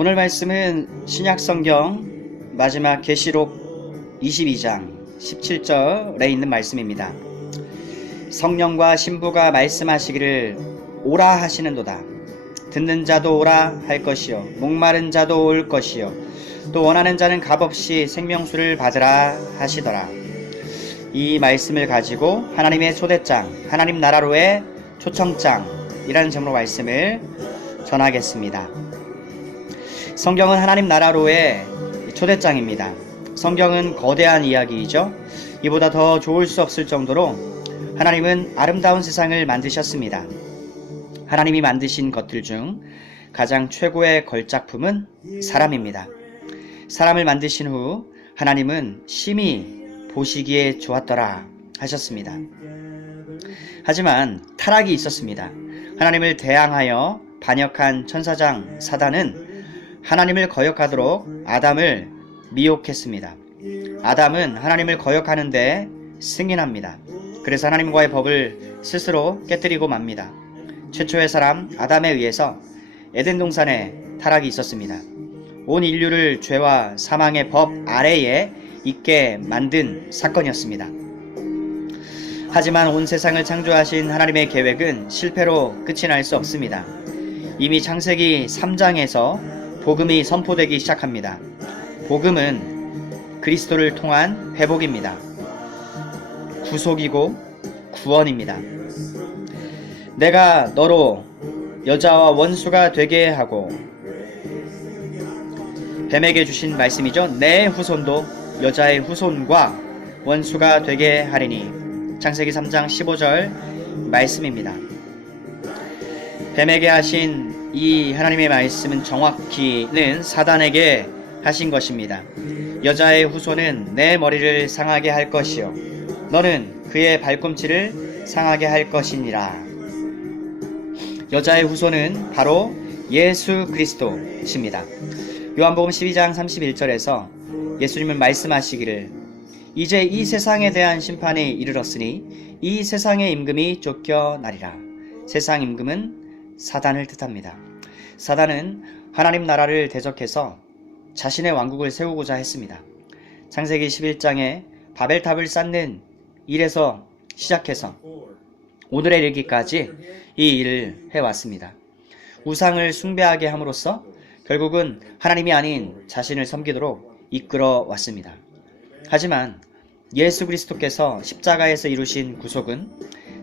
오늘 말씀은 신약성경 마지막 계시록 22장 17절에 있는 말씀입니다. 성령과 신부가 말씀하시기를 오라 하시는도다. 듣는 자도 오라 할 것이요 목마른 자도 올 것이요 또 원하는 자는 값없이 생명수를 받으라 하시더라. 이 말씀을 가지고 하나님의 초대장, 하나님 나라로의 초청장이라는 제목으로 말씀을 전하겠습니다. 성경은 하나님 나라로의 초대장입니다. 성경은 거대한 이야기이죠. 이보다 더 좋을 수 없을 정도로 하나님은 아름다운 세상을 만드셨습니다. 하나님이 만드신 것들 중 가장 최고의 걸작품은 사람입니다. 사람을 만드신 후 하나님은 심히 보시기에 좋았더라 하셨습니다. 하지만 타락이 있었습니다. 하나님을 대항하여 반역한 천사장 사단은 하나님을 거역하도록 아담을 미혹했습니다. 아담은 하나님을 거역하는데 승인합니다. 그래서 하나님과의 법을 스스로 깨뜨리고 맙니다. 최초의 사람 아담에 의해서 에덴 동산에 타락이 있었습니다. 온 인류를 죄와 사망의 법 아래에 있게 만든 사건이었습니다. 하지만 온 세상을 창조하신 하나님의 계획은 실패로 끝이 날 수 없습니다. 이미 창세기 3장에서 복음이 선포되기 시작합니다. 복음은 그리스도를 통한 회복입니다. 구속이고 구원입니다. 내가 너로 여자와 원수가 되게 하고, 뱀에게 주신 말씀이죠. 내 후손도 여자의 후손과 원수가 되게 하리니. 창세기 3장 15절 말씀입니다. 뱀에게 하신 이 하나님의 말씀은 정확히는 사단에게 하신 것입니다. 여자의 후손은 내 머리를 상하게 할 것이요 너는 그의 발꿈치를 상하게 할 것이니라. 여자의 후손은 바로 예수 그리스도십니다. 요한복음 12장 31절에서 예수님은 말씀하시기를 이제 이 세상에 대한 심판이 이르렀으니 이 세상의 임금이 쫓겨나리라. 세상 임금은 사단을 뜻합니다. 사단은 하나님 나라를 대적해서 자신의 왕국을 세우고자 했습니다. 창세기 11장에 바벨탑을 쌓는 일에서 시작해서 오늘에 이르기까지 이 일을 해왔습니다. 우상을 숭배하게 함으로써 결국은 하나님이 아닌 자신을 섬기도록 이끌어 왔습니다. 하지만 예수 그리스도께서 십자가에서 이루신 구속은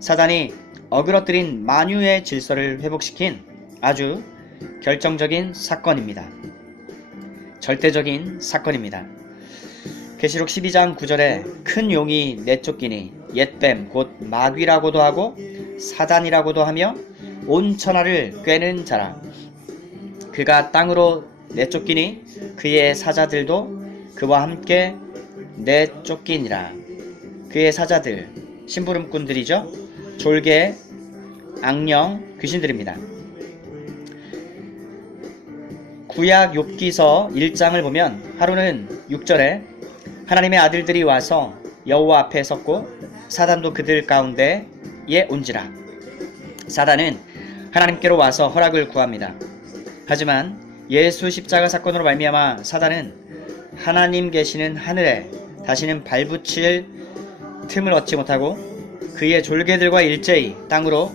사단이 어그러뜨린 만유의 질서를 회복시킨 아주 결정적인 사건입니다. 절대적인 사건입니다. 계시록 12장 9절에 큰 용이 내쫓기니 옛뱀 곧 마귀라고도 하고 사단이라고도 하며 온 천하를 꿰는 자라. 그가 땅으로 내쫓기니 그의 사자들도 그와 함께 내쫓기니라. 그의 사자들, 심부름꾼들이죠. 졸개, 악령, 귀신들입니다. 구약 욥기서 1장을 보면 하루는 6절에 하나님의 아들들이 와서 여호와 앞에 섰고 사단도 그들 가운데에 온지라. 사단은 하나님께로 와서 허락을 구합니다. 하지만 예수 십자가 사건으로 말미암아 사단은 하나님 계시는 하늘에 다시는 발붙일 틈을 얻지 못하고 그의 졸개들과 일제히 땅으로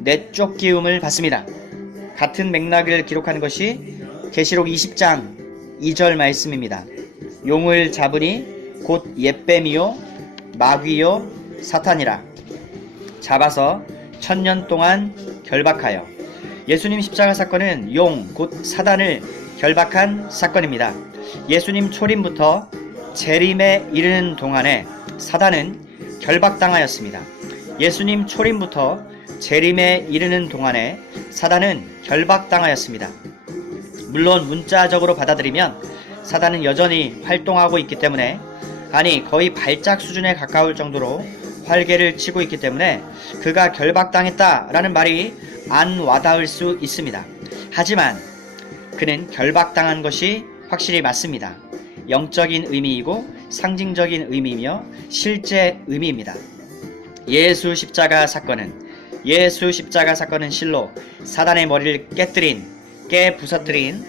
내쫓기움을 받습니다. 같은 맥락을 기록한 것이 계시록 20장 2절 말씀입니다. 용을 잡으니 곧 옛뱀이요 마귀요 사탄이라. 잡아서 1000년 동안 결박하여. 예수님 십자가 사건은 용 곧 사단을 결박한 사건입니다. 예수님 초림부터 재림에 이르는 동안에 사단은 결박당하였습니다. 예수님 초림부터 재림에 이르는 동안에 사단은 결박당하였습니다. 물론 문자적으로 받아들이면 사단은 여전히 활동하고 있기 때문에, 아니 거의 발작 수준에 가까울 정도로 활개를 치고 있기 때문에 그가 결박당했다라는 말이 안 와닿을 수 있습니다. 하지만 그는 결박당한 것이 확실히 맞습니다. 영적인 의미이고 상징적인 의미이며 실제 의미입니다. 예수 십자가 사건은 실로 사단의 머리를 깨부서뜨린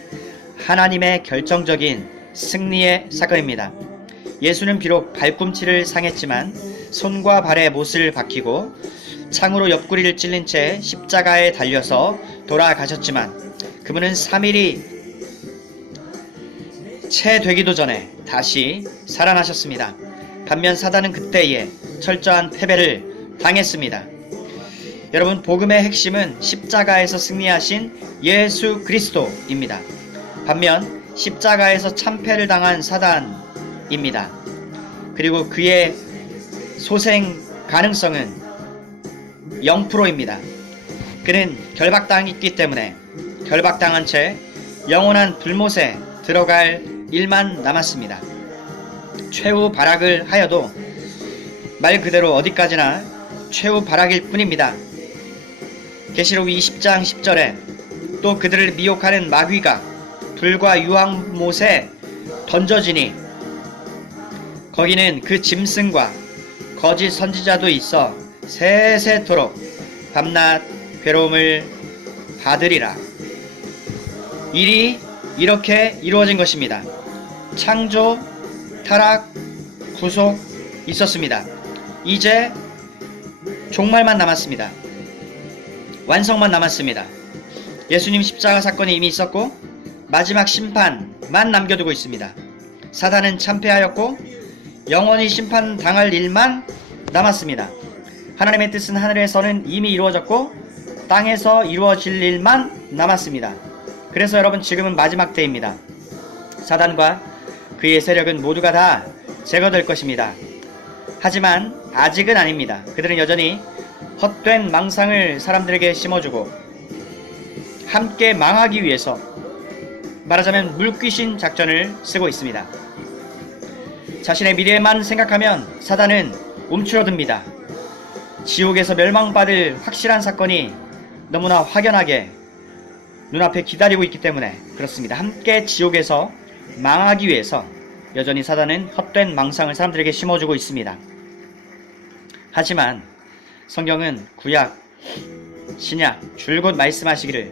하나님의 결정적인 승리의 사건입니다. 예수는 비록 발꿈치를 상했지만 손과 발에 못을 박히고 창으로 옆구리를 찔린 채 십자가에 달려서 돌아가셨지만 그분은 3일이 채 되기도 전에 다시 살아나셨습니다. 반면 사단은 그때에 철저한 패배를 당했습니다. 여러분, 복음의 핵심은 십자가에서 승리하신 예수 그리스도입니다. 반면 십자가에서 참패를 당한 사단입니다. 그리고 그의 소생 가능성은 0%입니다. 그는 결박당했기 때문에 결박당한 채 영원한 불못에 들어갈 일만 남았습니다. 최후 발악을 하여도 말 그대로 어디까지나 최후 발악일 뿐입니다. 계시록 20장 10절에 또 그들을 미혹하는 마귀가 불과 유황못에 던져지니 거기는 그 짐승과 거짓 선지자도 있어 세세토록 밤낮 괴로움을 받으리라. 일이 이렇게 이루어진 것입니다. 창조, 타락, 구속 있었습니다. 이제 종말만 남았습니다. 완성만 남았습니다. 예수님 십자가 사건이 이미 있었고 마지막 심판만 남겨두고 있습니다. 사단은 참패하였고 영원히 심판당할 일만 남았습니다. 하나님의 뜻은 하늘에서는 이미 이루어졌고 땅에서 이루어질 일만 남았습니다. 그래서 여러분, 지금은 마지막 때입니다. 사단과 그의 세력은 모두가 다 제거될 것입니다. 하지만 아직은 아닙니다. 그들은 여전히 헛된 망상을 사람들에게 심어주고 함께 망하기 위해서 말하자면 물귀신 작전을 쓰고 있습니다. 자신의 미래만 생각하면 사단은 움츠러듭니다. 지옥에서 멸망받을 확실한 사건이 너무나 확연하게 눈앞에 기다리고 있기 때문에 그렇습니다. 함께 지옥에서 망하기 위해서 여전히 사단은 헛된 망상을 사람들에게 심어주고 있습니다. 하지만 성경은 구약, 신약 줄곧 말씀하시기를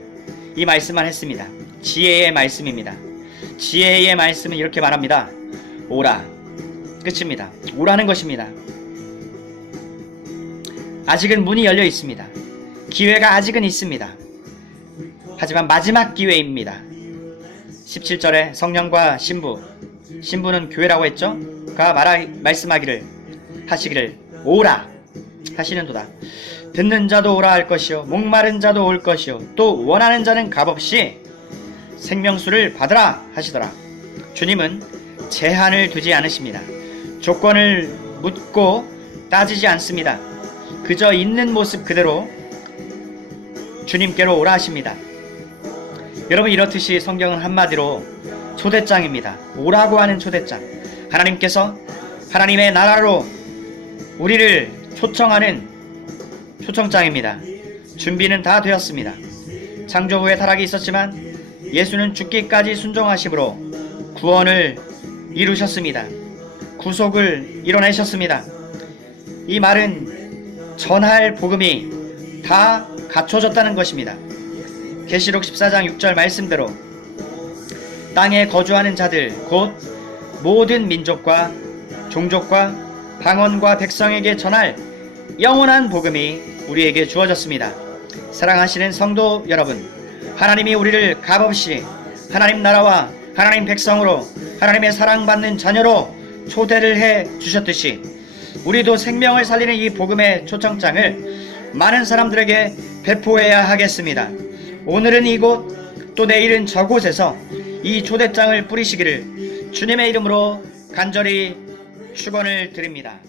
이 말씀만 했습니다. 지혜의 말씀입니다. 지혜의 말씀은 이렇게 말합니다. 오라. 끝입니다. 오라는 것입니다. 아직은 문이 열려 있습니다. 기회가 아직은 있습니다. 하지만 마지막 기회입니다. 17절에 성령과 신부는 교회라고 했죠? 가 말씀하기를 하시기를 오라 하시는도다. 듣는 자도 오라 할 것이요 목마른 자도 올 것이요 또 원하는 자는 값없이 생명수를 받으라 하시더라. 주님은 제한을 두지 않으십니다. 조건을 묻고 따지지 않습니다. 그저 있는 모습 그대로 주님께로 오라 하십니다. 여러분, 이렇듯이 성경은 한마디로 초대장입니다. 오라고 하는 초대장. 하나님께서 하나님의 나라로 우리를 초청하는 초청장입니다. 준비는 다 되었습니다. 창조 후에 타락이 있었지만 예수는 죽기까지 순종하심으로 구원을 이루셨습니다. 구속을 이뤄내셨습니다. 이 말은 전할 복음이 다 갖춰졌다는 것입니다. 계시록 14장 6절 말씀대로 땅에 거주하는 자들 곧 모든 민족과 종족과 방언과 백성에게 전할 영원한 복음이 우리에게 주어졌습니다. 사랑하시는 성도 여러분, 하나님이 우리를 값없이 하나님 나라와 하나님 백성으로 하나님의 사랑받는 자녀로 초대를 해 주셨듯이 우리도 생명을 살리는 이 복음의 초청장을 많은 사람들에게 배포해야 하겠습니다. 오늘은 이곳 또 내일은 저곳에서 이 초대장을 뿌리시기를 주님의 이름으로 간절히 축원을 드립니다.